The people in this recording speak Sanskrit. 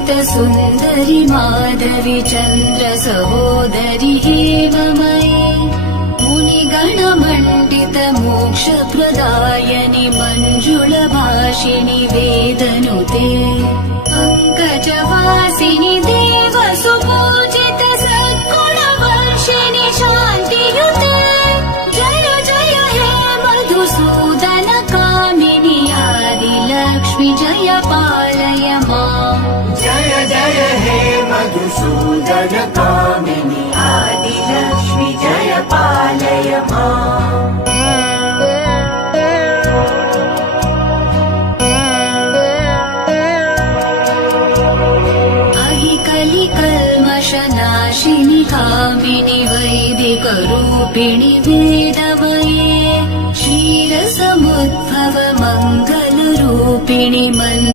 सुन्दरि माधवि चन्द्र सहोदरि हेममयि मुनिगणमण्डित मोक्षप्रदायनि मञ्जुलभाषिणि वेदनुते पङ्कजवासिनि देवसुपूजित सद्गुणवर्षिणि शान्तियुते जय जय हे मधुसूदन कामिनि आदिलक्ष्मि जय पालय माम् जय जय हे मधुसूदन कामिनि आदिलक्ष्मि जय पालय माम् कलिकल्मषनाशिनि कामिनि वैदिकरूपिणि वेदमये क्षीरसमुद्भव मङ्गलरूपिणि